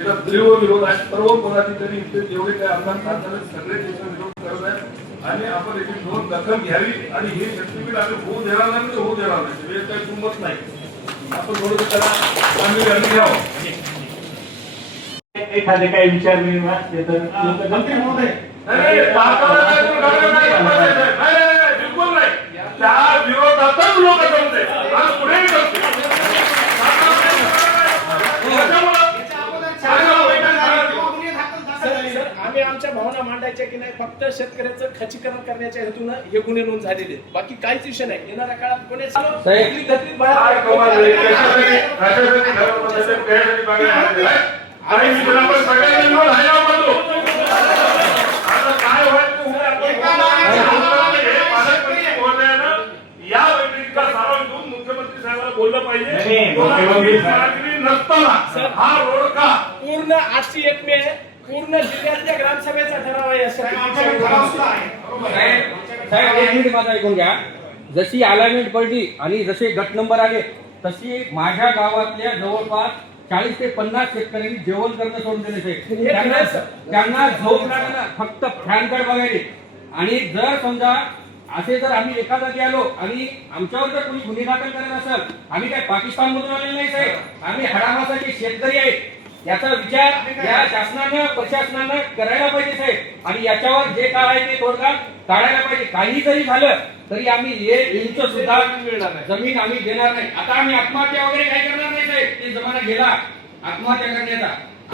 तीव्र विरोध आहे. सर्व पदाधिकारी इथे जेवढे काही आमदार खासदार सगळे त्याचा विरोध करत आहेत आणि आपण याची नोंद दखल घ्यावी आणि हे शक्तीपीठ आम्ही होऊ देणार नाही म्हणजे होऊ देणार नाही. हे काही किंमत नाही. आपण थोडं त्याला गांभीर्याने घ्यावं. एखादे काही विचार निर्माण असले तर गंभीर होत आहे. बिलकुल नाही. त्या विरोधातच लोक करते आणि पुढेही करते. आम्ही आमच्या भावना मांडायच्या की नाही, फक्त शेतकऱ्याचं खच्चीकरण करण्याच्या हेतून हे गुन्हे नोंद झालेले आहेत. बाकी काहीच विषय नाही. येणाऱ्या काळात कोणी या बैठकीचा सारांश घेऊन मुख्यमंत्री साहेबांना बोललं पाहिजे. नसताना हा रोड का पूर्ण आजची एक मे पूर्ण जिल्ह्यातल्या ग्रामसभेचा ठराव आहे. साहेब एक मिनिट माझा ऐकून घ्या. जशी अलाइनमेंट पडली आणि जसे गट नंबर आले तशी माझ्या गावातल्या जवळपास 40 ते 50 शेतकऱ्यांनी जेवण करणं सोडून दिले. त्यांना झोप लागणार फक्त फॅनकडे बघायले. आणि जर समजा असे जर आम्ही एका जागी आलो आणि आमच्यावर जर कोणी गुन्हे दाखल करत असेल, आम्ही काय पाकिस्तान मधून आलेले नाही साहेब. आम्ही हडामासाठी शेतकरी आहे. याचा विचार या शासनानं प्रशासनानं करायला पाहिजे साहेब. आणि याच्यावर जे काय आहे ते तोडगा काढायला पाहिजे. काही जरी झालं तरी आम्ही एक इंच सुद्धा जमीन आम्ही देणार नाही. आता आम्ही आत्महत्या वगैरे काही करणार नाही साहेब. ते जमाना गेला आत्महत्या करण्याचा.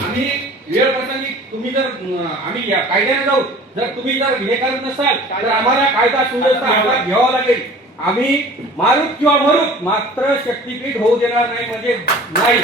आम्ही वेळ प्रसंगी तुम्ही जर आम्ही या कायद्याने जाऊ, जर तुम्ही जर हे करत नसाल तर आम्हाला कायदा सुव्यवस्था हातात घ्यावा लागेल. आम्ही मारूत किंवा मरूत मात्र शक्तीपीठ होऊ देणार नाही म्हणजे नाही.